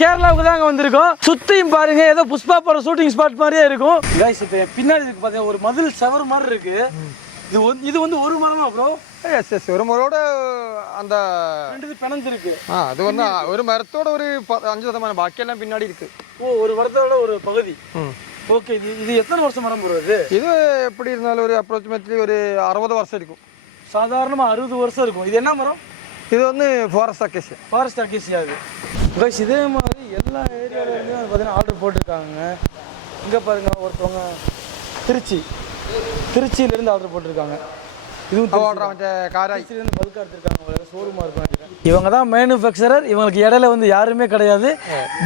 கேரளாவுக்கு தாங்க வந்திருக்கோம். சுத்தியும் பாருங்க, ஏதோ புஷ்பா படம் ஷூட்டிங் ஸ்பாட் மாதிரியே இருக்கும். கைஸ் இப்போ பின்னாடி இருக்கு பாத்தீங்க, ஒரு மதில் சவர் மாதிரி இருக்கு. இது வந்து ஒரு மரமா ப்ரோ? எஸ் எஸ், ஒரு மரோட அந்த ரெண்டு பிணைஞ்சிருக்கு. அது வந்து ஒரு மரத்தோட ஒரு 5% பாக்கியெல்லாம் பின்னாடி இருக்கு. ஓ, ஒரு மரத்தோட ஒரு பகுதி. ஓகே, இது எத்தனை வருஷம் மரம் ப்ரோ? இது எப்படி இருந்தாலும் ஒரு அப்ராக்சிமேட்லி ஒரு 60 வருஷம் இருக்கும். சாதாரணமாக 60 வருஷம் இருக்கும். இது என்ன மரம்? இது வந்து ஃபாரஸ்ட் அக்கேசியா. Forest acacia. அது கைஸ் இதே மாதிரி எல்லா ஏரியாவிலேருந்து பார்த்தீங்கன்னா ஆர்டர் போட்டிருக்காங்க. இங்கே பாருங்க, ஒருத்தவங்க திருச்சியிலேருந்து ஆர்டர் போட்டிருக்காங்க. இதுவும் காராச்சிலேருந்து பல்காக எடுத்துருக்காங்க. ஷோரூமாக இருக்கும். இவங்க தான் மேனுஃபேக்சரர். இவங்களுக்கு இடையில வந்து யாருமே கிடையாது.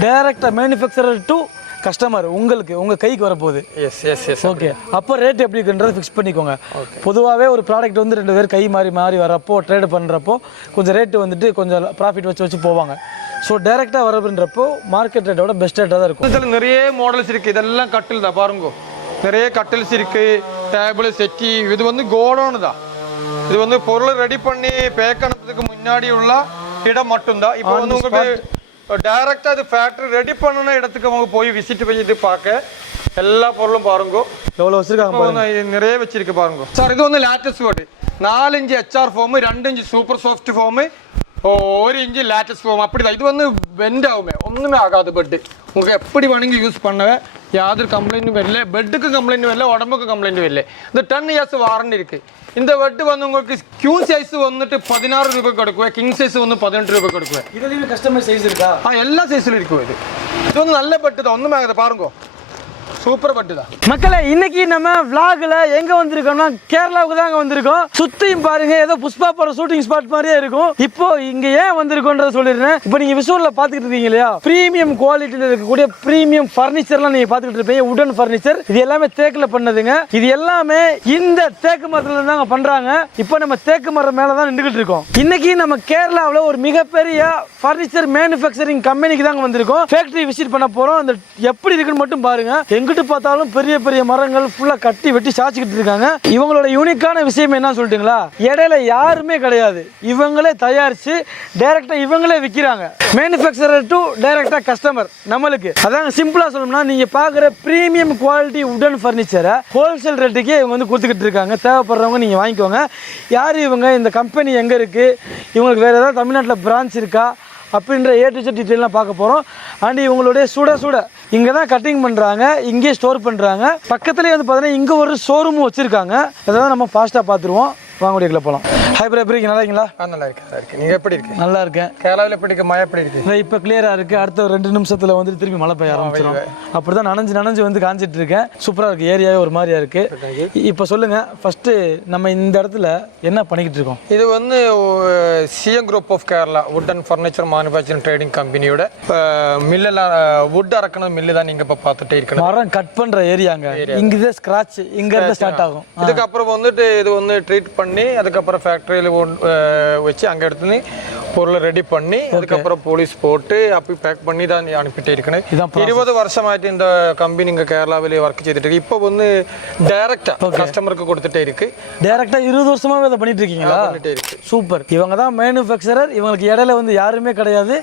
டைரக்டாக மேனுஃபேக்சரர் டு கஸ்டமர் உங்களுக்கு உங்கள் கைக்கு வரப்போகுது. Yes yes yes. ஓகே, அப்போ ரேட் எப்படி இருக்குன்றதை ஃபிக்ஸ் பண்ணிக்கோங்க. பொதுவாகவே ஒரு ப்ராடக்ட் வந்து 2 பேர் கை மாறி வரப்போ ட்ரேடு பண்ணுறப்போ கொஞ்சம் ரேட்டு வந்துட்டு கொஞ்சம் ப்ராஃபிட் வச்சு போவாங்க. ஸோ டைரெக்டாக வரதுன்றப்போ மார்க்கெட் ரேட்டோட பெஸ்ட் ரேட்டாக தான் இருக்கும். இதில் நிறைய மாடல்ஸ் இருக்குது. இதெல்லாம் கட்டில் தான் பாருங்க. நிறைய கட்டில்ஸ் இருக்குது, டேபிள் செட்டி. இது வந்து கோடவுன் தான். இது வந்து பொருளை ரெடி பண்ணி பேக் பண்ணுறதுக்கு முன்னாடி உள்ள இடம் மட்டும்தான். இப்போ வந்து உங்களுக்கு டைரக்டாக அது ஃபேக்ட்ரி ரெடி பண்ணின இடத்துக்கு அவங்க போய் விசிட் பண்ணிட்டு பார்க்க எல்லா பொருளும் பாருங்க. எவ்வளோ வச்சிருக்காங்க, நிறைய வச்சிருக்கு பாருங்க சார். இது வந்து latest word. 4 inch HR foam, 2 inch super soft form, 1 inch latest form. அப்படிதான். இது வந்து பெண்ட் ஆகுமே, ஒன்றுமே ஆகாது. பெட்டு உங்களுக்கு எப்படி வேணுங்க யூஸ் பண்ணவே, யாதொரு கம்ப்ளைண்ட்டும் வரல. பெட்டுக்கு கம்ப்ளைண்ட்டும் வரல, உடம்புக்கு கம்ப்ளைண்ட்டும் வரல. இந்த 10 இயர்ஸ் வாரண்டி இருக்கு. இந்த பெட் வந்து உங்களுக்கு கியூன் சைஸ் வந்துட்டு 16 ரூபாய் கொடுக்குவேன், கிங் சைஸ் வந்து 18 ரூபாய் கொடுக்குவேன். இதுலயுமே கஸ்டமர் சைஸ் இருக்கா? எல்லா சைஸ்லையும் இருக்கும். இது வந்து நல்ல பெட்டு தான், ஒன்றுமே ஆகாது. பாருங்க, சூப்பர் பட்டு தான். மக்களே, இன்னைக்கு நம்ம விளாக்ல எங்க வந்திருக்கோம்னா கேரளாவுக்கு தாங்க வந்திருக்கோம். சுத்தியும் பாருங்க, ஏதோ புஷ்பா படம் ஷூட்டிங் ஸ்பாட் மாதிரியே இருக்கும். இப்போ இங்க ஏன் வந்திருக்கோன்றத சொல்லிடுறேன். இப்போ நீங்க விஷுவல்ல பாத்துக்கிட்டு இருக்கீங்க இல்லையா, பிரீமியம் குவாலிட்டியில இருக்கக்கூடிய பிரீமியம் பர்னிச்சர்லாம் நீங்க பாத்துக்கிட்டு இருப்பீங்க. உடன் பர்னிச்சர். இது எல்லாமே தேக்குல பண்ணதுங்க. இது எல்லாமே இந்த தேக்கு மரத்துல இருந்தாங்க பண்றாங்க. இப்போ நம்ம தேக்கு மரம் மேலதான் நின்றுகிட்டு இருக்கோம். இன்னைக்கு நம்ம கேரளாவில் ஒரு மிகப்பெரிய பர்னிச்சர் மேனுஃபேக்சரிங் கம்பெனிக்கு தாங்க வந்திருக்கோம். ஃபேக்டரி விசிட் பண்ண போறோம். அந்த எப்படி இருக்குன்னு மட்டும் பாருங்க. எங்கிட்டு பார்த்தாலும் பெரிய பெரிய மரங்கள் ஃபுல்லா கட்டி வெட்டி சாச்சிக்கிட்டு இருக்காங்க. இவங்களோட யூனிக்கான விஷயம் என்ன சொல்லிட்டுங்களா, இடையில யாருமே கிடையாது. இவங்களே தயாரிச்சு டைரக்டா இவங்களே விற்கிறாங்க. மேனுஃபேக்சரர் டு டைரக்டா கஸ்டமர் நம்மளுக்கு. அதாங்க சிம்பிளா சொல்லணும்னா, நீங்க பாக்குற பிரீமியம் குவாலிட்டி உடன் ஃபர்னிச்சரை ஹோல்சேல் ரேட்டுக்கே இவங்க வந்து கொடுத்துக்கிட்டு இருக்காங்க. தேவைப்படுறவங்க நீங்க வாங்கிக்கோங்க. யார் இவங்க, இந்த கம்பெனி எங்க இருக்கு, இவங்களுக்கு வேற ஏதாவது தமிழ்நாட்டில் பிரான்ச் இருக்கா அப்படின்ற A to Z டீட்டெயிலாம் பார்க்க போகிறோம். அண்ட் இவங்களுடைய சுட இங்கே தான் கட்டிங் பண்ணுறாங்க, இங்கே ஸ்டோர் பண்ணுறாங்க. பக்கத்துலேயே வந்து பார்த்தீங்கன்னா இங்கே ஒரு ஷோரூமும் வச்சுருக்காங்க. அதாவது நம்ம ஃபாஸ்ட்டாக பார்த்துருவோம். வாங்கக்கூடியக்குள்ள போகலாம். ஹை ப்ரோ, எப்படி இருக்கீங்க? நல்லா இருக்கீங்களா? நல்லா இருக்கு. நீங்கள் எப்படி இருக்கு? நல்லா இருக்கேன். கேரளாவில் எப்படி இருக்கு? மழை எப்படி இருக்கு? இப்போ கிளியராக இருக்குது. அடுத்த 2 நிமிஷத்தில் வந்துட்டு திரும்பி மழை பெய்ய ஆரம்பிச்சிடும். அப்படி தான் நனைஞ்சு வந்து காஞ்சிட்டு இருக்கேன். சூப்பராக இருக்குது. ஏரியாவே ஒரு மாதிரியா இருக்குது. இப்போ சொல்லுங்கள், ஃபஸ்ட்டு நம்ம இந்த இடத்துல என்ன பண்ணிக்கிட்டு இருக்கோம்? இது வந்து CM group of Kerala wood and furniture manufacturing trading கம்பெனியோட மில்லெல்லாம் வுட் அறக்கணும் மில்லு தான் நீங்கள் இப்போ பார்த்துட்டே இருக்கணும். மரம் கட் பண்ணுற ஏரியாங்க. இங்கே ஸ்க்ராட்ச் இங்கேருந்து ஸ்டார்ட் ஆகும். இதுக்கப்புறம் வந்துட்டு இது வந்து ட்ரீட் பண்ணி அதுக்கப்புறம் ஃபேக்ட்ரியில் வச்சு அங்கே எடுத்து பொருளை ரெடி பண்ணி அதுக்கப்புறம் போலீஸ் போட்டு அப்படி பேக் பண்ணி தான் அனுப்பிட்டே இருக்கணும். 20 வருஷமாயிட்டு இந்த கம்பெனி இங்கே கேரளாவிலே ஒர்க் செய்துட்டு இருக்கு. இப்போ வந்து டைரக்டா கஸ்டமருக்கு கொடுத்துட்டே இருக்கு. டைரக்டா 20 வருஷமாவே அதை பண்ணிட்டு இருக்கீங்களா? பண்ணிட்டே இருக்கு. சூப்பர். இவங்க தான் மேனுஃபேக்சரர். இவங்களுக்கு இடையில வந்து யாருமே கிடையாது.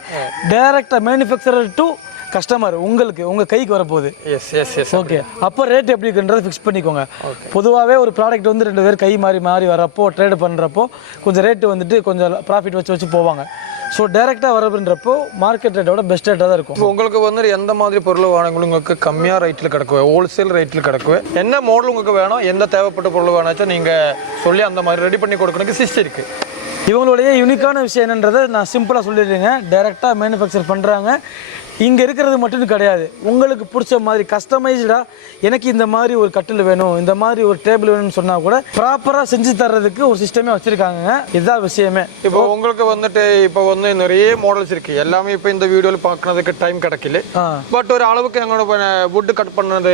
டைரக்டா மேனுஃபேக்சரர் டு கஸ்டமர் உங்களுக்கு உங்க கைக்கு வரப்போகுது. Yes yes yes. ஓகே, அப்போ ரேட் எப்படி இருக்குன்றதை ஃபிக்ஸ் பண்ணிக்கோங்க. பொதுவாகவே ஒரு ப்ராடக்ட் வந்து 2 பேர் கை மாறி வரப்போ ட்ரேடு பண்ணுறப்போ கொஞ்சம் ரேட்டு வந்துட்டு கொஞ்சம் ப்ராஃபிட் வச்சு போவாங்க. ஸோ டைரெக்டாக வரதுன்றப்போ மார்க்கெட் ரேட்டோட பெஸ்ட் ரேட்டாக தான் இருக்கும். உங்களுக்கு வந்து எந்த மாதிரி பொருள் வாங்கினாலும் உங்களுக்கு கம்மியாக ரேட்டில் கிடைக்குவேன், ஹோல்சேல் ரேட்டில் கிடைக்குவேன். என்ன மாடல் உங்களுக்கு வேணும், எந்த தேவைப்பட்ட பொருள் வேணாச்சும் நீங்கள் சொல்லி அந்த மாதிரி ரெடி பண்ணி கொடுக்கறதுக்கு சிஸ்டம் இருக்குது. இவங்களுடைய யூனிக்கான விஷயம் என்னன்றதை நான் சிம்பிளாக சொல்லிடுறேங்க. டைரெக்டாக மேனுஃபேக்சர் பண்ணுறாங்க. இங்கே இருக்கிறது மட்டும் கிடையாது, உங்களுக்கு பிடிச்ச மாதிரி கஸ்டமைஸ்டாக எனக்கு இந்த மாதிரி ஒரு கட்டில் வேணும், இந்த மாதிரி ஒரு டேபிள் வேணும்னு சொன்னால் கூட ப்ராப்பராக செஞ்சு தர்றதுக்கு ஒரு சிஸ்டமே வச்சுருக்காங்க. இதுதான் விஷயமே. இப்போ உங்களுக்கு வந்துட்டு இப்போ வந்து நிறைய மாடல்ஸ் இருக்குது. எல்லாமே இப்போ இந்த வீடியோவில் பார்க்கறதுக்கு டைம் கிடைக்கல. பட் ஒரு அளவுக்கு எங்களோட வுட்டு கட் பண்ணது,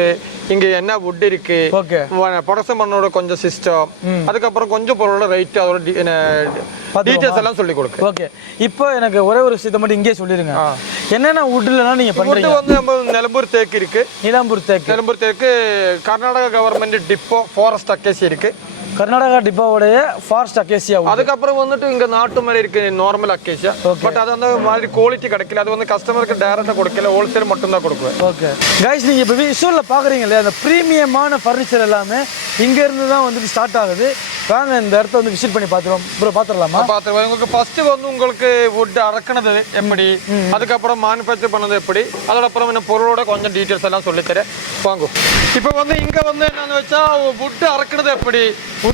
இங்கே என்ன வுட் இருக்கு, ஓகே, ப்ரொடக்ஷன் பண்ணோட கொஞ்சம் சிஸ்டம், அதுக்கப்புறம் கொஞ்சம் பொருளோட ரைட்டு, அதோட டீட்டெயில்ஸ் எல்லாம் சொல்லி கொடுக்கு. ஓகே, இப்போ எனக்கு ஒரே ஒரு விஷயத்தை மட்டும் இங்கே சொல்லிடுங்க. என்னென்ன வுட்லாம் நீங்கள் பண்ணுறீங்க? வந்து நம்ம நிலம்பூர் தேக்கு இருக்கு. நிலம்பூர் தேக்கு Karnataka government depot forest acacia இருக்கு. கர்நாடகா டிப்பாவோடைய ஃபாரஸ்ட் அக்கேசியா. அதுக்கப்புறம் வந்துட்டு இங்க நாட்டு மரம் இருக்கு நார்மல் அக்கேசியா. பட் அது அந்த மாதிரி குவாலிட்டி கிடைக்கல. அது வந்து கஸ்டமருக்கு டைரக்டா கொடுக்கல, ஹோல்சேல் மட்டும் தான் கொடுக்குவேன். ஓகே கைஸ், நீங்க இப்போ விஷுவலில் பார்க்குறீங்க இல்லையா, அந்த ப்ரீமியமான ஃபர்னிச்சர் எல்லாமே இங்க இருந்து தான் வந்துட்டு ஸ்டார்ட் ஆகுது. வாங்க இந்த இடத்த வந்து விசிட் பண்ணி பார்த்துருவோம். ப்ரோ பார்த்துடலாமா? பார்த்துருவோம். உங்களுக்கு ஃபர்ஸ்ட் வந்து உங்களுக்கு வுட் அறக்குனது எப்படி, அதுக்கப்புறம் மேனுஃபேக்சர் பண்ணது எப்படி, அதோட அப்புறம் என்ன பொருளோட கொஞ்சம் டீட்டெயில்ஸ் எல்லாம் சொல்லித்தரேன். வாங்க. இப்போ வந்து இங்க வந்து என்னன்னு வச்சா வுட் அறக்குனது எப்படி,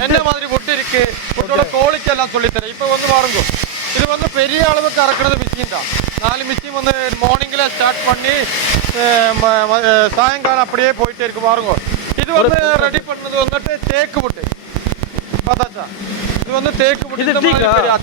என்ன மாதிரி வுட் இருக்கு, வுட்டோட குவாலிட்டி எல்லாம் சொல்லித்தரேன். இப்போ வந்து பாருங்க, இது வந்து பெரிய அளவுக்கு அறக்குறது மிஷின் தான். 4 மிஷின் வந்து மார்னிங்ல ஸ்டார்ட் பண்ணி சாயங்காலம் அப்படியே போயிட்டே இருக்கு. பாருங்க, இது வந்து ரெடி பண்ணது வந்துட்டு தேக்கு வுட்டு. பார்த்தாச்சா? இது வந்து தேக்கு வுட்டு.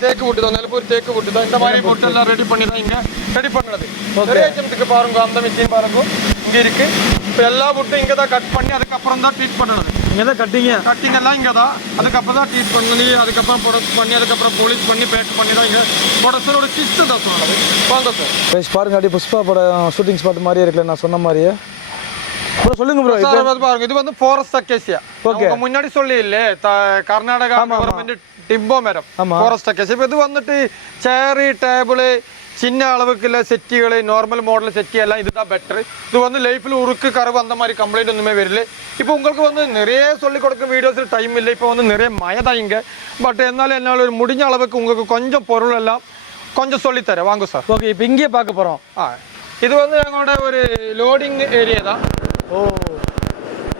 தேக்கு வுட்டு தான், நெல்பூர் தேக்கு வுட்டு தான். இந்த மாதிரி வுட்டு எல்லாம் ரெடி பண்ணி தான் இங்க ரெடி பண்ணது. நிறைய ஐட்டம்ஸுக்கு பாருங்க, அந்த மிஷின் பாருங்க இங்க இருக்கு. இப்போ எல்லா வுட்டும் இங்க தான் கட் பண்ணி அதுக்கப்புறம் தான் ட்ரீட் பண்ணது. இங்கே தான் கட்டிங் எல்லாம் இங்கே தான். அதுக்கப்புறம் தான் ட்ரீட் பண்ணி அதுக்கப்புறம் ப்ரொடக்ட் பண்ணி அதுக்கப்புறம் போலீஸ் பண்ணி பேக் பண்ணி தான் இங்கே ப்ரொடக்ஷனோட சிஸ்டம் தான் சொன்னது. வாங்க சார். கைஸ் பாருங்க, அப்படியே புஷ்பா படம் ஷூட்டிங் ஸ்பாட் மாதிரியே இருக்குல்ல நான் சொன்ன மாதிரியே. ப்ரோ சொல்லுங்க ப்ரோ. பாருங்க, இது வந்து ஃபாரஸ்ட் அக்கேசியா. ஓகே, முன்னாடி சொல்லி இல்ல கர்நாடகா கவர்மெண்ட் டிம்போ மரம் ஃபாரஸ்ட் அக்கேசியா. இப்போ இது வந்துட்டு சேரு டேபிள் சின்ன அளவுக்குள்ள செட்டிகள் நார்மல் மாடல் செட்டி எல்லாம் இதுதான் பெட்டர். இது வந்து லைஃப்பில் உருக்கு கரவு அந்த மாதிரி கம்ப்ளைண்ட் ஒன்றுமே வரல. இப்போ உங்களுக்கு வந்து நிறைய சொல்லிக் கொடுக்க வீடியோஸில் டைம் இல்லை. இப்போ வந்து நிறைய மழை தான் இங்கே. பட் என்னால் என்னால் முடிஞ்ச அளவுக்கு உங்களுக்கு கொஞ்சம் பொருள் எல்லாம் கொஞ்சம் சொல்லித்தரேன். வாங்க சார். ஓகே, இப்போ இங்கே பார்க்க போகிறோம். இது வந்து எங்களோட ஒரு லோடிங் ஏரியா தான். ஓ,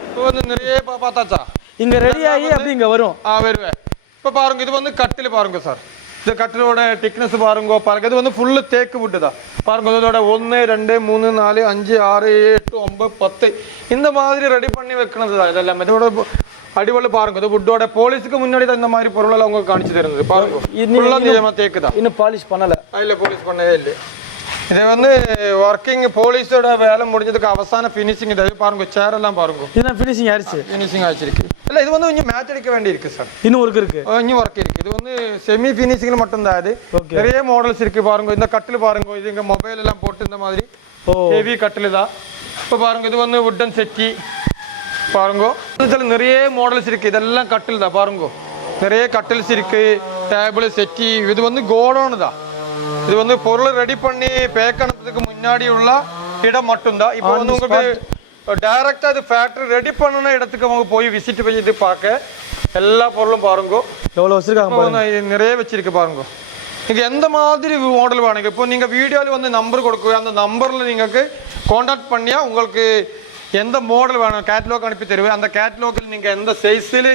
இப்போ வந்து நிறைய பார்த்தாச்சா இங்கே ரெடி ஆகி அப்படி இங்கே வரும். வருவேன். இப்போ பாருங்க, இது வந்து கட்டில் பாருங்க சார். இந்த கட்டிலோட திக்னஸ் பாருங்க. பாருங்க, இது வந்து ஃபுல்லு தேக்கு வுட்டு தான். பாருங்க, இதோட 1 2 3 4 5 6 7 8 9 10 இந்த மாதிரி ரெடி பண்ணி வைக்கணுது தான் இதெல்லாம். இதோட அடிவொழி பாருங்க, இது வுட்டோட போலீஸுக்கு முன்னாடி தான் இந்த மாதிரி பொருளெல்லாம் உங்களுக்கு காணிச்சு தருது. பாருங்க, தேக்கு தான். இன்னும் பாலிஷ் பண்ணலை. இல்லை, போலீஸ் பண்ணவே இல்லை. இது வந்து ஒர்க்கிங் போலீஸோட வேலை முடிஞ்சதுக்கு அவசான ஃபினிஷிங். இதை பாருங்க, சேர் எல்லாம் பாருங்க. இதெல்லாம் ஃபினிஷிங் ஆயிடுச்சு. ஃபினிஷிங் ஆயிடுச்சு. இல்லை, இது வந்து கொஞ்சம் மேட்ச் அடிக்க வேண்டி இருக்கு சார். இன்னும் ஒர்க் இருக்கு. இன்னும் ஒர்க் இருக்கு. இது வந்து செமி ஃபினிஷிங்ல மட்டும்தான். அது நிறைய மாடல்ஸ் இருக்கு. பாருங்க, இந்த கட்டில் பாருங்க, இது இங்க மொபைல் எல்லாம் போட்டு இந்த மாதிரி ஹெவி கட்டில் தான். இப்போ பாருங்க, இது வந்து வுட்டன் செட்டி பாருங்க. இதில் நிறைய மாடல்ஸ் இருக்கு. இதெல்லாம் கட்டில் தான். பாருங்க, நிறைய கட்டில்ஸ் இருக்கு, டேபிள் செட்டி. இது வந்து கோடவுன் தான். இது வந்து பொருள் ரெடி பண்ணி பேக் அனுப்புறதுக்கு முன்னாடி உள்ள இடம் மட்டும்தான். இப்போ வந்து உங்களுக்கு டைரக்டா இது ஃபேக்டரி ரெடி பண்ணன இடத்துக்கு அவங்க போய் விசிட் பண்ணிட்டு பார்க்க எல்லா பொருளும் பாருங்க எவ்வளோ வச்சிருக்காங்க. நிறைய வச்சிருக்கு பாருங்க. நீங்க எந்த மாதிரி மாடல் வேணுங்க, இப்போ நீங்க வீடியோல வந்து நம்பர் கொடுக்குவீங்க. அந்த நம்பர்ல நீங்க கான்டாக்ட் பண்ணியா உங்களுக்கு எந்த மாடல் வேணும் கேட்லாக் அனுப்பி தருவேன். அந்த கேட்லாகில் நீங்கள் எந்த சைஸில்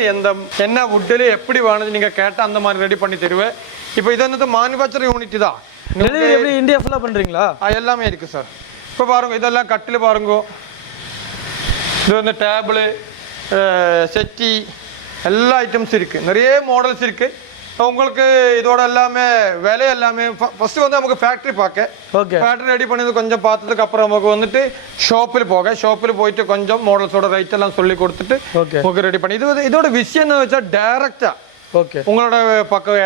என்ன வுட்டில் எப்படி வேணும்னு நீங்கள் கேட்டால் அந்த மாதிரி ரெடி பண்ணி தருவேன். இப்போ இது வந்து மேனுஃபேக்சரிங் யூனிட் தான். எப்படி இந்தியா ஃபுல்லாக பண்ணுறீங்களா? எல்லாமே இருக்குது சார். இப்போ பாருங்க, இதெல்லாம் கட்டில் பாருங்க. இது வந்து டேபிள் செட்டி எல்லா ஐட்டம்ஸ் இருக்குது. நிறைய மாடல்ஸ் இருக்குது. உங்களுக்கு இதோட எல்லாமே விலை எல்லாமே ஃபர்ஸ்ட் வந்து நமக்கு ஃபேக்டரி பார்க்க. ஃபேக்டரி ரெடி பண்ணது கொஞ்சம் பார்த்ததுக்கு அப்புறம் நமக்கு வந்துட்டு ஷாப்பில் போயிட்டு கொஞ்சம் மாடல்ஸோட ரைட் எல்லாம் சொல்லி கொடுத்துட்டு உங்களுக்கு ரெடி பண்ணி இதோட விஷயம் என்ன வச்சா டைரக்டா உங்களோட பக்கம்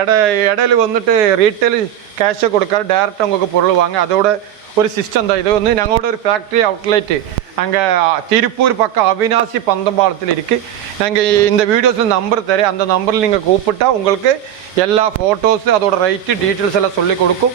இடையில வந்துட்டு ரீட்டைல் கேஷை கொடுக்காது, டைரக்டா உங்களுக்கு பொருள் வாங்க. அதோட ஒரு சிஸ்டம் தான். இது வந்து ഞങ്ങളുടെ ஒரு ஃபேக்டரி அவுட்லெட் அங்கே திருப்பூர் பக்கம் அவினாசி பந்தம்பாலத்தில் இருக்குது. நாங்கள் இந்த வீடியோஸில் நம்பர் தரேன். அந்த நம்பரில் நீங்கள் கூப்பிட்டா உங்களுக்கு எல்லா ஃபோட்டோஸ் அதோட ரைட்டு டீட்டெயில்ஸ் எல்லாம் சொல்லி கொடுக்கும்.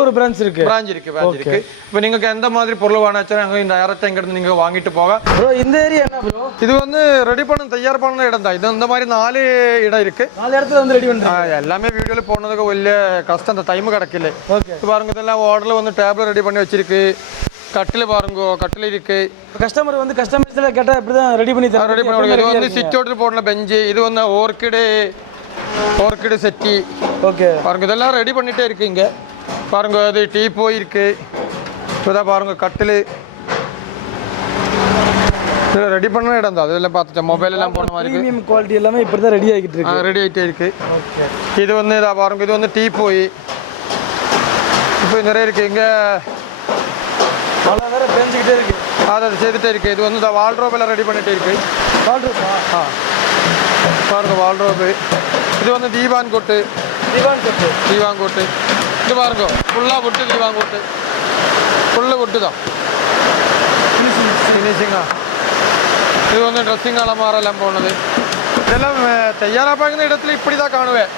ஒரு பிரான்ச் இருக்கு. இப்போ நீங்கள் எந்த மாதிரி பொருள் வேணாச்சும் நாங்கள் இந்த நேரத்தை இங்கிருந்து நீங்கள் வாங்கிட்டு போக. இந்த ஏரியா என்ன ப்ரோ? இது வந்து ரெடி பண்ண தயார் பண்ண இடம் தான். இது இந்த மாதிரி 4 இடம் இருக்கு. 4 இடத்துல வந்து ரெடி பண்ணுறாங்க. எல்லாமே வீடியோவில் போனதுக்கு വലിയ கஷ்டம், அந்த டைம் கிடைக்கல. பாருங்க, இதெல்லாம் ஆர்டரில் வந்து டேபிள் ரெடி பண்ணி வச்சிருக்கு. கட்டில் பாருங்க, கட்டில் இருக்கு. கஸ்டமர் வந்து கஸ்டமைஸ்ல கேட்டா இப்படி தான் ரெடி பண்ணி தரேன். ரெடி பண்ணி இது வந்து சிட் அவுட் போடுற பெஞ்ச். இது வந்து ஓர்க்கிடு செட்டி. பாருங்க, இதெல்லாம் ரெடி பண்ணிட்டே இருக்கு. இங்க பாருங்க, அது டீ போய் இருக்கு. இப்போதான் பாருங்க, கட்டில் ரெடி பண்ண இடம் தான். அதெல்லாம் பார்த்துட்டேன். மொபைல் எல்லாம் போன மாதிரி பிரீமியம் குவாலிட்டி எல்லாமே இப்படி தான் ரெடி ஆகிட்டு இருக்கு. ரெடி ஆகிட்டே இருக்கு. இது வந்து இதாக பாருங்க, இது வந்து டீ போய் இப்போ நிறைய இருக்கு. இங்கே மழை வேற பேஞ்சுக்கிட்டே இருக்கு. அதை செய்துட்டே இருக்கு. இது வந்து வால்ட்ரோப் எல்லாம் ரெடி பண்ணிட்டே இருக்கு. பாருங்க, வால்ட்ரோப்பு. இது வந்து தீவான் கோட்டு. இது பாருங்க, ஃபுல்லாக விட்டு தீவான் கோட்டு ஃபுல்லு விட்டு தான் ஃபினிஷிங்கா. இது வந்து ட்ரெஸ்ஸிங் அலமாரெல்லாம் போனது. இதெல்லாம் தயாராப்பாக்குற இடத்துல இப்படி தான் காணுவேன்.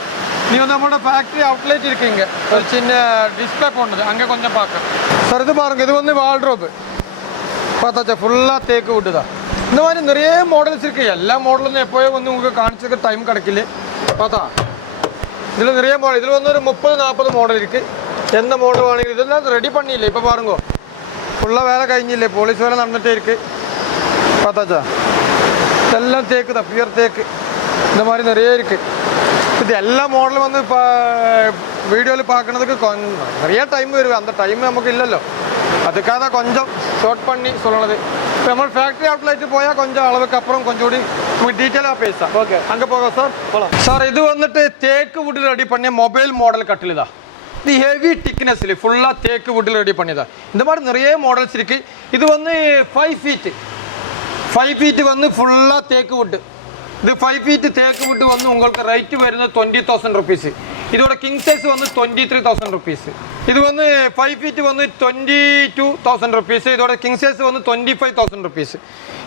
நீ வந்து நம்மளோட ஃபேக்ட்ரி அவுட்லெட் இருக்கீங்க, ஒரு சின்ன டிஸ்பிளே போனது அங்கே கொஞ்சம் பார்க்க. சார் இது பாருங்க, இது வந்து வால்ட்ரோப் பார்த்தாச்சா, ஃபுல்லாக தேக்கு வுட்டு தான். இந்த மாதிரி நிறைய மாடல்ஸ் இருக்குது. எல்லா மாடலும் எப்போயோ வந்து உங்களுக்கு காணிச்சிருக்க டைம் கிடைக்கல. பார்த்தா இதில் நிறைய மாடல், இதில் வந்து ஒரு 30-40 மாடல் இருக்குது. எந்த மாடல் வேணுங்க இதெல்லாம் ரெடி பண்ணியில்லை. இப்போ பாருங்க ஃபுல்லாக வேலை കഴിഞ്ഞില്ലേ, പോലീസ് വേല നടന്നിട്ടേ இருக்கு. பார்த்தாச்சா இதெல்லாம் தேக்கு தான், பியூர் தேக்கு. இந்த மாதிரி நிறைய இருக்குது. இது எல்லா மாடலும் வந்து இப்போ வீடியோவில் பார்க்கறதுக்கு நிறைய டைம் வரும். அந்த டைம் நமக்கு இல்லைല്ലോ, அதுக்காக தான் கொஞ்சம் ஷார்ட் பண்ணி சொல்லണது. இப்போ നമ്മൾ ஃபேக்ட்ரி அவுட்லெட் போயால் கொஞ்சம் அளவுக்கு அப்புறம் கொஞ்சம் கூடி நமக்கு டீட்டெயிலாக பேசலாம். ஓகே, அங்கே போகலாம் சார், போகலாம் சார். இது வந்துட்டு தேக்கு வுட்டில் ரெடி பண்ண மொபைல் மாடல் கட்டில் தான். இது ஹெவி திக்னஸ்ல ஃபுல்லாக தேக்கு வுட்டில் ரெடி பண்ணிதான். இந்த மாதிரி நிறைய மாடல்ஸ் இருக்கு. இது வந்து 5 ஃபீட் வந்து ஃபுல்லாக தேக்கு வுட்டு. இது 5 ஃபீட் தேக்கு வுட்டு வந்து உங்களுக்கு റേറ്റ് വരുന്നത് 20,000 റുപ്പീസ്. இதோட கிங் சைஸ் வந்து 23,000 റുപ്പീസ്. இது வந்து 5 ஃபீட் வந்து 22,000 റുപ്പീസ്. இதோட கிங் சைஸ் வந்து 25,000 റുപ്പീസ്.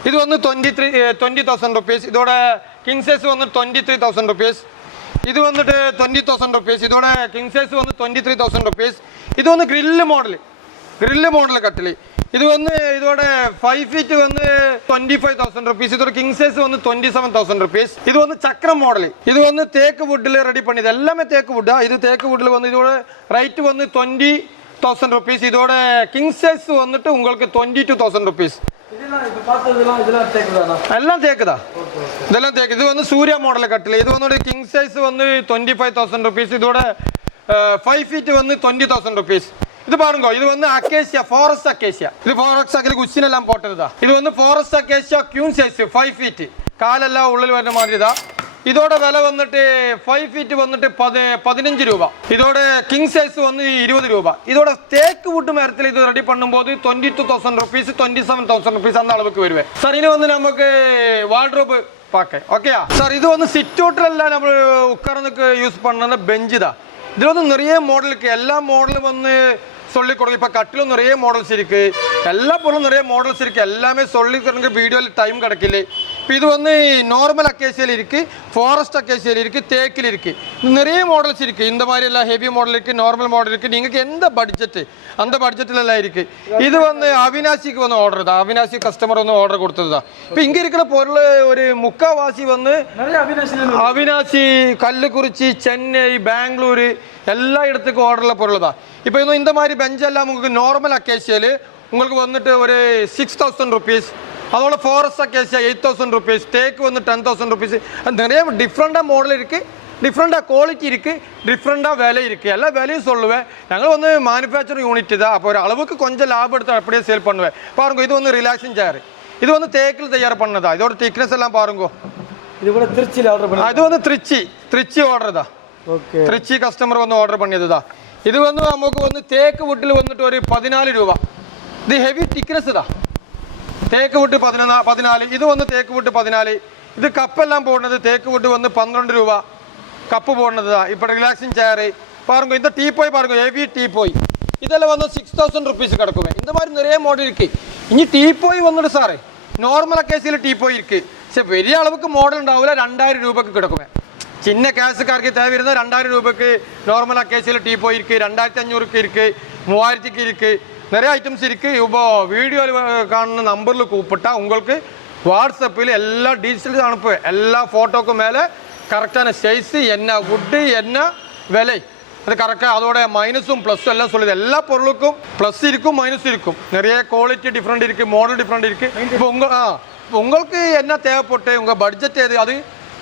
இது வந்து 20,000 റുപ്പീസ്. இதோட கிங் சைஸ் வந்து 23,000 റുപ്പീസ്. இது வந்துட்டு 20,000 റുപ്പീസ്. இதோட கிங் சைஸ் வந்து 23,000 റുപ്പീസ്. இது வந்து கிரில் மாடல் கட்டில். இது வந்து இதோட 5 ஃபீட் வந்து 25,000 റുപ്പീസ്. இதோட கிங் சைஸ் வந்து 27,000 റുപ്പീസ്. இது வந்து சக்கரம் மாடல். இது வந்து தேக்கு வுட்டில் ரெடி பண்ணிது. எல்லாமே தேக்கு வுட்டா. இது தேக்கு வுட்டில் வந்து இதோட റേറ്റ് வந்து 20,000 റുപ്പീസ്. இதோட கிங் சைஸ் வந்துட்டு உங்களுக்கு 22,000 റുപ്പീസ്. எல்லாம் தேக்குதா, இதெல்லாம் தேக்கு. இது வந்து சூர்யா மாடல் கட்டில். இது வந்து கிங் சைஸ் வந்து 25,000 റുപ്പീസ്. இதோட 5 ஃபீட் வந்து 20,000 റുപ്പീஸ். இது பாருங்க, இது வந்து அக்கேசியா, ஃபாரஸ்ட் அக்கேசியா. இது ஃபாரஸ்ட் அக்கேசியா குச்சினெல்லாம் போட்டதுதான். இது வந்து forest acacia queen size 5 feet. காலெல்லாம் உள்ளில் வர மாதிரி தான். இதோட விலை வந்துட்டு 5 ஃபீட் வந்துட்டு 15 ரூபா. இதோட கிங் சைஸ் வந்து 20 ரூபா. இதோட தேக்கு வுட்டு மரத்தில் இது ரெடி பண்ணும்போது 22,000 റുപ്പീസ് 27,000 റുപ്പീസ് அந்த அளவுக்கு வருவேன் சார். இது வந்து நமக்கு வார்ட்ரோப் பார்க்க ஓகேயா சார். இது வந்து சிட் அவுட்ல நம்ம உட்கார்றதுக்கு யூஸ் பண்ண பெஞ்சு தான். இதுல வந்து நிறைய மாடலுக்கு எல்லா மாடலும் வந்து சொல்லி கொடுக்கும். இப்போ கட்டிலும் நிறைய மாடல்ஸ் இருக்கு, எல்லா பொருளும் நிறைய மாடல்ஸ் இருக்கு. எல்லாமே சொல்லி தரங்க வீடியோவில் டைம் கிடைக்கல. இப்போ இது வந்து நார்மல் அக்கேசியில் இருக்கு, ஃபாரஸ்ட் அக்கேசியில் இருக்கு, தேக்கில் இருக்கு. நிறைய மாடல்ஸ் இருக்கு. இந்த மாதிரி எல்லாம் ஹெவி மாடல் இருக்கு, நார்மல் மாடல் இருக்கு. நீங்க எந்த பட்ஜெட் அந்த பட்ஜெட்டில் எல்லாம் இருக்கு. இது வந்து அவினாசிக்கு வந்து ஆர்டர் தான். அவினாசி கஸ்டமர் வந்து ஆர்டர் கொடுத்தது தான். இப்போ இங்க இருக்கிற பொருள் ஒரு முக்காவாசி வந்து அவினாசி, கல்லுக்குறிச்சி, சென்னை, பெங்களூரு எல்லா இடத்துக்கும் ஆர்டரில் பொருள் தான். இப்போ இன்னும் இந்த மாதிரி பெஞ்ச் எல்லாம் உங்களுக்கு நார்மல் அக்கேசியில் உங்களுக்கு வந்துட்டு ஒரு 6,000 റുപ്പീസ്. அதோட ஃபாரஸ்ட் அக்கேசியா 8,000 റുപ്പീസ്. தேக்கு வந்து 10,000 റുപ്പീസ്. நிறைய டிஃப்ரெண்டாக மாடல் இருக்குது, டிஃப்ரெண்டாக குவாலிட்டி இருக்குது, டிஃப்ரெண்டாக விலை இருக்குது. எல்லா விலையும் சொல்லுவேன். நாங்கள் வந்து மேனுஃபேக்சரிங் யூனிட் தான். அப்போ ஒரு அளவுக்கு கொஞ்சம் லாபம் எடுத்து அப்படியே சேல் பண்ணுவேன். பாருங்க, இது வந்து ரிலாக்ஸிங் சேர். இது வந்து தேக்கில் தயார் பண்ணதா. இதோட திக்னஸ் எல்லாம் பாருங்க. இது கூட திருச்சியில் ஆர்டர் பண்ணி, இது வந்து திருச்சி ஆர்டர் தான். ஓகே, திருச்சி கஸ்டமர் வந்து ஆர்டர் பண்ணியது தான். இது வந்து நமக்கு வந்து தேக்கு வுட்டில் வந்துட்டு ஒரு 14 ரூபா. இது ஹெவி திக்னஸ் தான். தேக்கு வுட்டு 14. இது வந்து தேக்கு வுட்டு 14. இது கப்பெல்லாம் போடுறது தேக்கு வுட்டு வந்து 12 ரூபா கப்பு போடுறது தான். இப்போ ரிலாக்ஸிங் சேரு பாருங்க. இந்த டீ-போய் பாருங்க, ஹெவி டீ-போய். இதெல்லாம் வந்து 6,000 റുപ്പീസ് கிடக்குமே. இந்த மாதிரி நிறைய மாடல் இருக்கு. இனி டீ-போய் வந்துட்டு சார் நார்மல் அக்கேசியில் டீ-போய் இருக்கு. சரி, பெரிய அளவுக்கு மாடல் ഉണ്ടാവില്ല. 2000 ரூபாய்க்கு கிடக்குமே. சின்ன கேஸுக்காருக்கு தேவை இருந்தால் 2000 ரூபாய்க்கு நார்மல் அக்கேசியில் டீ-போய் இருக்கு. 2500க்கு இருக்கு, 3000க்கு இருக்கு. நிறைய ஐட்டம்ஸ் இருக்கு. இப்போ வீடியோவில் காணுன நம்பரில் கூப்பிட்டா உங்களுக்கு வாட்ஸ்அப்பில் எல்லா டீட்டெயில்ஸும் அனுப்புவேன். எல்லா ஃபோட்டோக்கும் மேலே கரெக்டான சைஸு, என்ன வுட்டு, என்ன விலை, அது கரெக்டாக அதோட மைனஸும் ப்ளஸ்ஸும் எல்லாம் சொல்லுது. எல்லா பொருளுக்கும் ப்ளஸ் இருக்கும், மைனஸ் இருக்கும். நிறைய குவாலிட்டி டிஃப்ரெண்ட் இருக்குது, மாடல் டிஃப்ரெண்ட் இருக்குது. இப்போ உங்களுக்கு என்ன தேவைப்பட்டு உங்கள் பட்ஜெட் எது, அது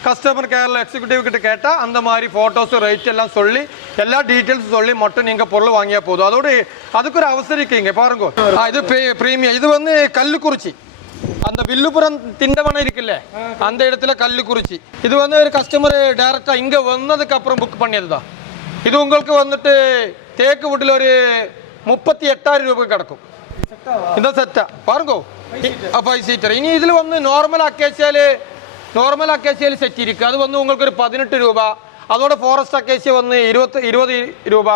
கஸ்டமர் கேரில் எக்ஸிக்யூட்டிவ் கிட்ட கேட்டால் அந்த மாதிரி ஃபோட்டோஸு ரேட் எல்லாம் சொல்லி எல்லா டீட்டெயில்ஸும் சொல்லி மட்டும் நீங்கள் பொருள் வாங்கியா போதும். அதோடு அதுக்கு ஒரு அவசரம் இருக்குங்க. பாருங்க, இது ப்ரீமியம். இது வந்து கல்லுக்குறிச்சி, அந்த வில்லுபுரம் திண்டவனம் இருக்குல்ல அந்த இடத்துல கல்லுக்குறிச்சி. இது வந்து ஒரு கஸ்டமர் டைரெக்டாக இங்கே வந்ததுக்கு அப்புறம் புக் பண்ணியது தான். இது உங்களுக்கு வந்துட்டு தேக்கு வுட்டில் ஒரு 38,000 ரூபாய்க்கு கிடக்கும். இந்த செட்டா பாருங்க, 5 சீட்டர். இனி இதில் வந்து நார்மல் அக்கேசியில் செட் இருக்குது. அது வந்து உங்களுக்கு ஒரு 18 ரூபா. அதோட ஃபாரஸ்ட் அக்கேசியா வந்து 20 ரூபா.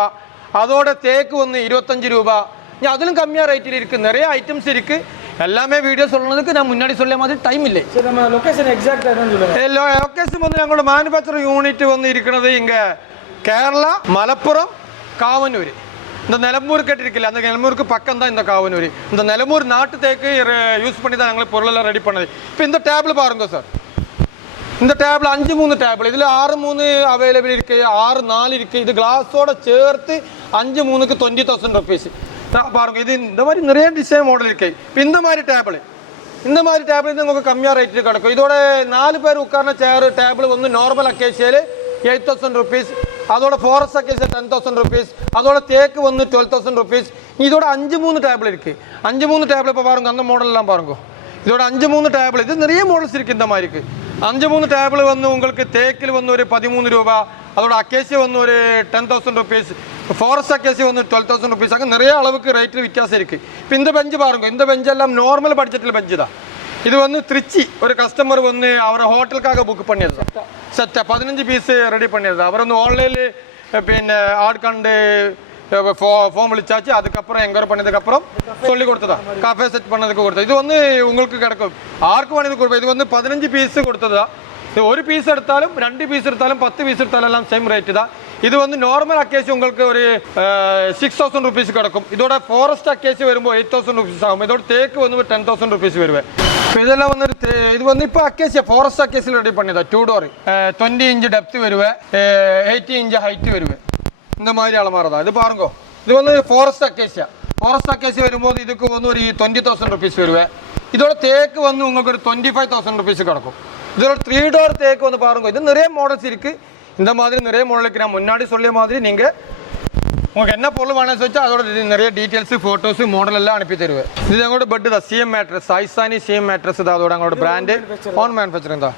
அதோட தேக்கு வந்து 25 ரூபா. அதிலும் கம்மியாக ரேட்டில் இருக்குது. நிறைய ஐட்டம்ஸ் இருக்குது. எல்லாமே வீடியோ சொல்றதுக்கு நான் முன்னாடி சொல்ல மாதிரி டைம் இல்லை. சரி, நம்ம லொகேஷன் எக்ஸாக்ட்டா என்னன்னு சொல்லுங்க. லொகேஷன் வந்து ഞങ്ങളുടെ മാനുഫാക്ചറിംഗ് യൂണിറ്റ് வந்து இருக்கிறது இங்க கேரளா, மலப்புரம், காவனூர். இந்த நிலம்பூர் கேட்டிருக்கில்ல, அந்த நிலம்பூருக்கு பக்கம் தான் இந்த காவனூர். இந்த நிலம்பூர் நாட்டு தேக்கு யூஸ் பண்ணி தான் நாங்கள் பொருளெல்லாம் ரெடி பண்ணது. இப்போ இந்த டேபிள் பாருங்க சார், இந்த டேபிள் 5-3 டேபிள், இதில் 6-3 അവൈലബിൾ இருக்கு, 6-4 இருக்கு. இது கிளாஸோட சேர்த்து 5-3க்கு 20,000 ருபீஸ் பாருங்க. இது இந்த மாதிரி நிறைய டிசைன் மாடல் இருக்கு. இப்போ இந்த மாதிரி டேபிள் இது உங்களுக்கு கம்மியாக ரேட்டில் கிடக்கும். இதோட 4 பேர் உட்கார்ന്ന சேர் டேபிள் வந்து நார்மல் அக்கேசியல் 8,000 ருபீஸ், அதோட ஃபாரஸ்ட் அக்கேசியல் 10,000 ருபீஸ், அதோட தேக்கு வந்து 12,000 ருபீஸ். இதோட 5-3 டேபிள் இருக்கு. 5-3 டேபிள் இப்போ பாருங்க, அந்த மாடல்லாம் பாருங்க. இதோட 5-3 டேபிள், இது நிறைய மாடல்ஸ் இருக்கு. இந்த மாதிரி இருக்கு 5-3 டேபிள் வந்து உங்களுக்கு தேக்கில் வந்து ஒரு 13 ரூபா, அதோட அக்கேசியா வந்து ஒரு 10,000 ருபீஸ், ஃபாரஸ்ட் அக்கேசியா வந்து 12,000 ருபீஸ். அங்கே நிறைய அளவுக்கு ரேட்டில் வித்தியாசம் இருக்கு. இப்போ இந்த பெஞ்சு பாருங்க, இந்த பெஞ்செல்லாம் நார்மல் பட்ஜெட்டில் பெஞ்சு தான். இது வந்து திருச்சி ஒரு கஸ்டமர் வந்து அவரை ஹோட்டலுக்காக புக் பண்ணியது செட்டாக 15 பீஸ் ரெடி பண்ணியது. அவர் வந்து ஆன்லைனில் പിന്നെ ஆட் கண்டு ஃபோன் விழிச்சாச்சு. அதுக்கப்புறம் என்கொயரி பண்ணதுக்கப்புறம் சொல்லி கொடுத்ததா, காஃபே செட் பண்ணதுக்கு கொடுத்தது. இது வந்து உங்களுக்கு கிடைக்கும், ஆர்க்கு வேணது கொடுப்போம். இது வந்து 15 பீஸ் கொடுத்ததா. இது ஒரு பீஸ் எடுத்தாலும் 2 பீஸ் எடுத்தாலும் 10 பீஸ் எடுத்தாலும் எல்லாம் சேம் ரேட்டு தான். இது வந்து நார்மல் அக்கேசி உங்களுக்கு ஒரு 6,000 ருபீஸ் கிடக்கும். இதோட ஃபாரஸ்ட் அக்கேசி வரும்போது 8,000 ருபீஸ் ஆகும். இதோட தேக்கு வந்து 10,000 ருபீஸ் வருவேன். இப்போ இதெல்லாம் வந்து இது வந்து இப்போ அக்கேசியா ஃபாரஸ்ட் அக்கேசியில் ரெடி பண்ணியதா. 2 டோர் 20 இன்ச் டெப்த் வருவேன், 80 இன்ச் ஹைட்டு வருவேன். இந்த மாதிரி அலமாரி தான் இது பாருங்க. இது வந்து ஃபாரஸ்ட் அக்கேசி வரும்போது இதுக்கு வந்து ஒரு 20,000 ருபீஸ் வருவேன். இதோட தேக்கு வந்து உங்களுக்கு ஒரு 25,000 ருபீஸ் கிடக்கும். இதோட 3 டோர் தேக்கு வந்து பாருங்க. இது நிறைய மாடல்ஸ் இருக்கு. இந்த மாதிரி நிறைய மாடலுக்கு நான் முன்னாடி சொல்லிய மாதிரி நீங்கள் உங்களுக்கு என்ன பொருள் வேணும்னு வச்சா அதோட நிறைய டீட்டெயில்ஸ், ஃபோட்டோஸ், மாடல் எல்லாம் அனுப்பி தருவேன். இது எங்களோட பெட் தான், சிஎம் மேட்ரஸ், ஐசானி சிஎம் மேட்ரஸ் தான். அதோட எங்களோட பிராண்டு ஆன் மேனுஃபேக்சரிங் தான்.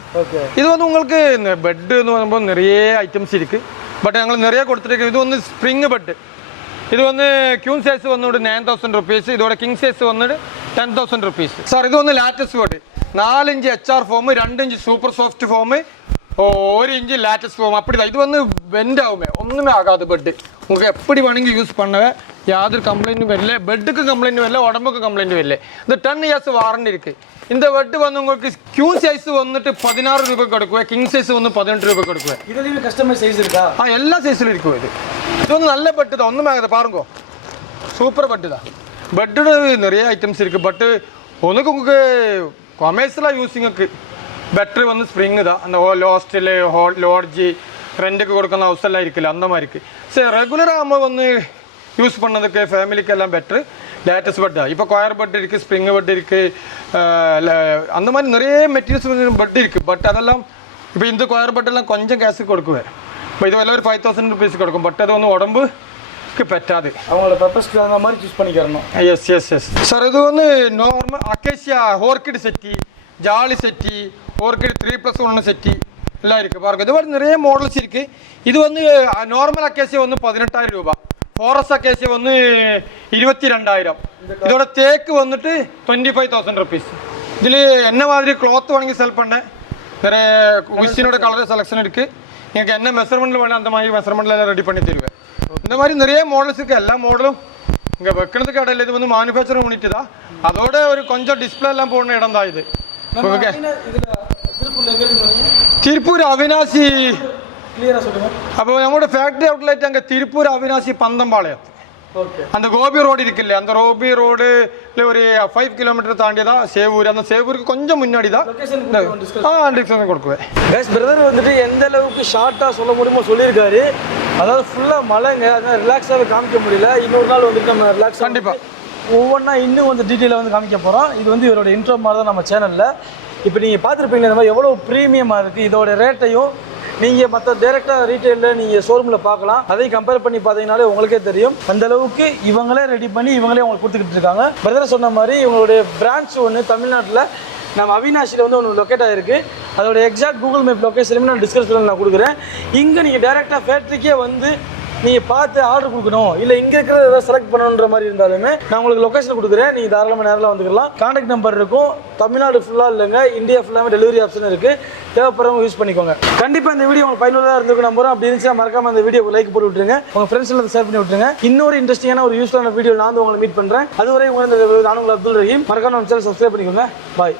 இது வந்து உங்களுக்கு இந்த பெட்டுன்னு வரும்போது நிறைய ஐட்டம்ஸ் இருக்கு. பட் ഞങ്ങൾ நிறைய கொடுத்துருக்கு. இது வந்து ஸ்ப்ரிங் பெட். இது வந்து ക്യൂൻ സൈസ് വന്നിട്ട് 9,000 റുപ്പീസ്. ഇതോടെ കിങ് സൈസ് വന്നിട്ട് 10,000 റുപ്പീസ്. സാർ ഇത് വന്ന് latest bed, 4 inch HR foam, 2 inch super soft foam, 1 inch latest foam. அப்படி தான். இது வந்து பெண்ட் ஆகுமே, ஒன்றுமே ஆகாது பெட்டு. உங்களுக்கு எப்படி வேணுங்க யூஸ் பண்ணவே, யாதொரு கம்ப்ளைண்ட்டும் வரல. பெட்டுக்கு கம்ப்ளைண்ட் வரல, உடம்புக்கு கம்ப்ளைண்ட் வரல. இந்த 10 இயர்ஸ் வாரண்டி இருக்கு. இந்த பெட்டு வந்து உங்களுக்கு கியூன் சைஸ் வந்துட்டு 16 ரூபாய் கொடுக்குவேன், கிங் சைஸ் வந்து 18 ரூபாய் கொடுக்குவேன். இதுலயும் கஸ்டமைஸ் சைஸ் இருக்கா? எல்லா சைஸ்லையும் இருக்கும். இது வந்து நல்ல பெட்டு தான், ஒன்றுமே ஆகாது. பாருங்க, சூப்பர் பெட்டு தான். பெட்டோட நிறைய ஐட்டம்ஸ் இருக்குது. பட்டு ஒன்றுக்கு உங்களுக்கு கொமர்ஷியலாக யூஸிங்குக்கு பெட்ரு வந்து ஸ்ப்ரிங்கு தான். அந்த ஹாஸ்டலு, லாட்ஜி, ரெண்டுக்கு கொடுக்கணும் ஹவுஸெல்லாம் இருக்குல்ல, அந்த மாதிரி இருக்குது. சரி, ரெகுலராக நம்ம வந்து யூஸ் பண்ணதுக்கு ஃபேமிலிக்கு எல்லாம் பெட்ரு லேட்டஸ்ட் பெட் தான். இப்போ கொயர் பெட் இருக்குது, ஸ்ப்ரிங் பெட் இருக்குது, அந்த மாதிரி நிறைய மெட்டீரியல்ஸ் பெட் இருக்குது. பட் அதெல்லாம் இப்போ இந்த கொயர் பெட்டெல்லாம் கொஞ்சம் கேஸுக்கு கொடுக்குவேன். இப்போ இது எல்லாம் ஒரு 5,000 ருபீஸ் கொடுக்கும். பட் அது வந்து உடம்புக்கு பറ്റാது. அவங்களோட பர்பஸ்க்கு அந்த மாதிரி சூஸ் பண்ணிக்கிறணும். S sir. இது வந்து normal acacia orchid settee, jali settee, orchid 3+1 settee எல்லாம் இருக்குது. பாருங்கள், இது மாதிரி நிறைய மாடல்ஸ் இருக்குது. இது வந்து நார்மல் அக்கேசியா வந்து 18,000 ரூபா, ஃபாரஸ்ட் அக்கேசியா வந்து 22,000. இதோட தேக்கு வந்துட்டு 25,000 ருபீஸ். இதில் என்ன மாதிரி கிளாத் வாங்கி செல் பண்ணேன். நிறைய மிஷினோட கலர் செலெக்ஷன் இருக்குது. எனக்கு என்ன மெஷர்மெண்ட்டில் வேணும் அந்த மாதிரி மெஷர்மெண்ட்டில் ரெடி பண்ணி தருவேன். இந்த மாதிரி நிறைய மாடல்ஸ் இருக்குது. எல்லா மாடலும் இங்கே வைக்கிறதுக்கு இடையில. இது வந்து மேனுஃபேக்சரிங் யூனிட் தான். அதோட ஒரு கொஞ்சம் டிஸ்பிளே எல்லாம் போடுற இடம் தான் இது. திருப்பூர் அவினாசி. அப்போ நம்மளோட ஃபேக்ட்ரி அவுட்லெட் அங்கே திருப்பூர் அவினாசி பந்தம்பாளையம். அந்த கோபி ரோடு இருக்குல்ல, அந்த கோபி ரோடு ஒரு 5 கிலோமீட்டர் தாண்டி தான் சேவூர். அந்த சேவூருக்கு கொஞ்சம் முன்னாடி தான் டிஸ்கஷன் கொடுக்குவேன். பிரதர் வந்துட்டு எந்த அளவுக்கு ஷார்ட்டாக சொல்ல முடியுமோ சொல்லியிருக்காரு. அதாவது ஃபுல்லாக மழைங்க, அதனால் ரிலாக்ஸாகவே காமிக்க முடியல. இன்னொரு நாள் வந்துட்டு நம்ம ரிலாக்ஸ் கண்டிப்பாக ஒவ்வொன்றா இன்னும் வந்து டீட்டெயிலாக வந்து காமிக்க போகிறோம். இது வந்து இவரோட இன்ட்ரோ மாதிரி தான் நம்ம சேனலில். இப்போ நீங்கள் பார்த்துருப்பீங்க இந்த மாதிரி எவ்வளோ ப்ரீமியமாக இருக்குது. இதோட ரேட்டையும் நீங்கள் மற்ற டேரெக்டாக ரீட்டெயிலில் நீங்கள் ஷோரூமில் பார்க்கலாம். அதையும் கம்பேர் பண்ணி பார்த்தீங்கனாலே உங்களுக்கே தெரியும். அந்த அளவுக்கு இவங்களே ரெடி பண்ணி இவங்களே உங்களுக்கு கொடுத்துக்கிட்டு இருக்காங்க. பிரதர் சொன்ன மாதிரி இவங்களுடைய பிரான்ச் ஒன்று தமிழ்நாட்டில் நம்ம அவினாசியில் வந்து ஒன்று லொக்கேட் ஆகிருக்கு. அதோட எக்ஸாக்ட் கூகுள் மேப் லொக்கேஷன் நான் டிஸ்கிரிப்ஷனில் நான் கொடுக்குறேன். இங்கே நீங்கள் டேரெக்டாக ஃபேக்ட்ரிக்கே வந்து நீங்கள் பார்த்து ஆர்டர் கொடுக்கணும் இல்லை இங்கே இருக்கிறத ஏதாவது செலக்ட் பண்ணணுன்ற மாதிரி இருந்தாலுமே நான் உங்களுக்கு லொக்கேஷன் கொடுக்குறேன். நீங்கள் தாராளமாக நேரில் வந்துக்கலாம். கான்டாக்ட் நம்பர் இருக்கும். தமிழ்நாடு ஃபுல்லாக இல்லைங்க, இந்தியா ஃபுல்லாகவே டெலிவரி ஆப்ஷன் இருக்குது. தேவைப்படுறவங்க யூஸ் பண்ணிக்கோங்க. கண்டிப்பாக இந்த வீடியோ உங்களுக்கு பயனுள்ளதாக இருந்திருக்கும் நம்புறோம். அப்படி இருந்துச்சுன்னா மறக்காம இந்த வீடியோக்கு லைக் போட்டு விட்டுருங்க. உங்கள் ஃப்ரெண்ட்ஸ் எல்லாம் ஷேர் பண்ணி விட்டுருங்க. இன்னொரு இன்ட்ரெஸ்டிங்கான ஒரு யூஸ்ஃபுல்லான வீடியோ நான் வந்து உங்களை மீட் பண்ணுறேன். அதுவரை உங்களை நானும் அப்துல் ரஹீம். மறக்காம நம்ம சேனல் சப்ஸ்கிரைப் பண்ணிக்கோங்க. பாய்.